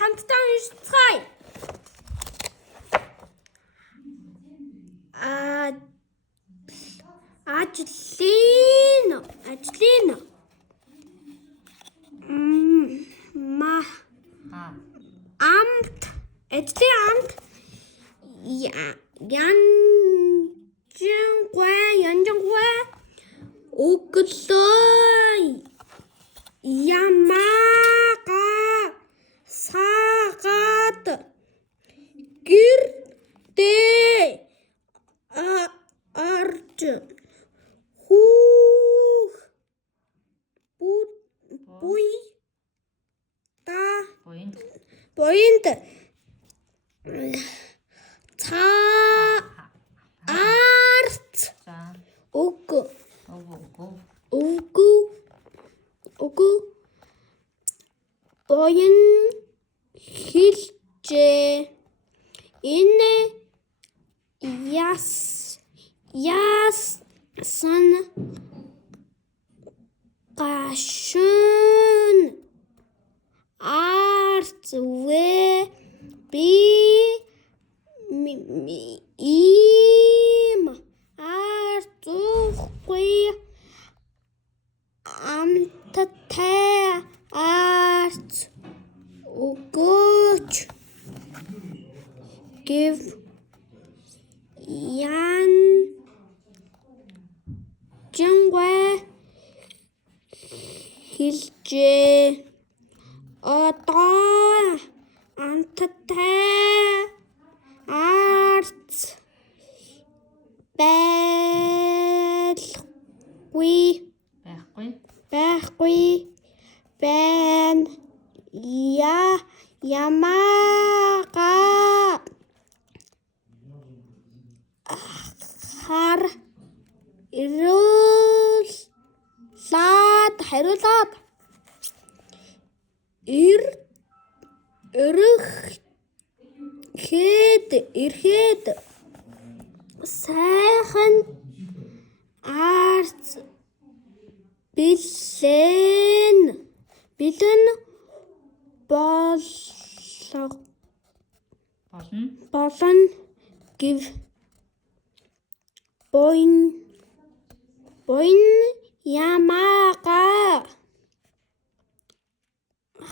хамтдаа уншицгаая. Ажлын амт янжингүй өглөө ямаага сагаад гэртээ орж буйнд цаарц үгүй буян хэлжээ. Энэ яасан гашуун арц би ийм арцгүй амттай арц өгөөч гэв янжингүй хэлжээ. Одоо амттай арц байхгүй байна. Ямаага хариулаад ирэхэд сайхан арц бэлэн болно гэв буян ямаага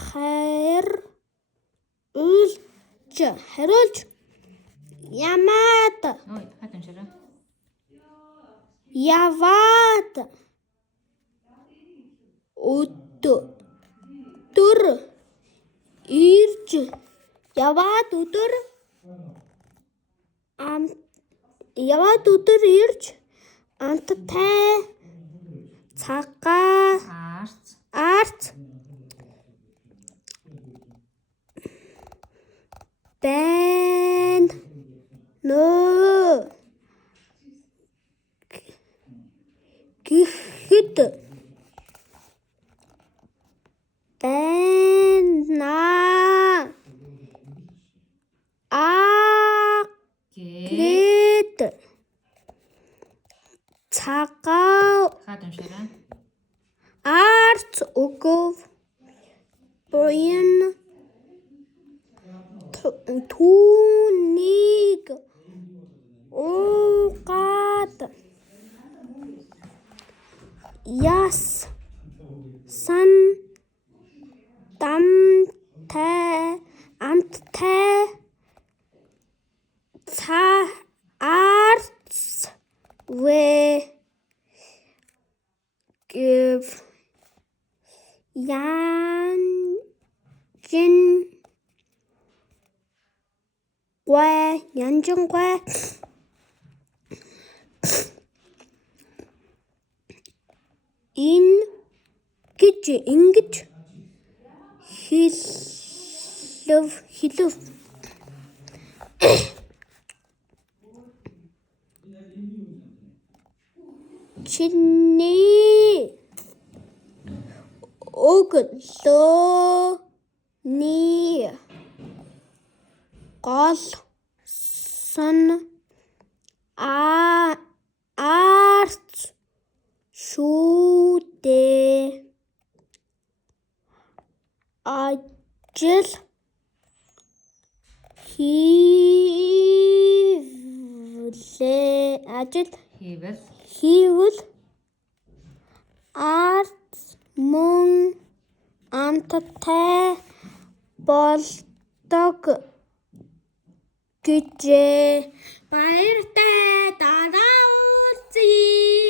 хариулж яваад өдөр ирж амттай арц байна нөө гэхэд байна гэд цагаан арц өгөв. Буян түүнийг уугаад яасан амттай арц гэв янжингүй ингэж хэлв. Чиний өглөөний гол сон арц шүү дээ. Ажил хийвэл ард мөн амттай болдог гэжээ. Баяртай дараа уулзъя.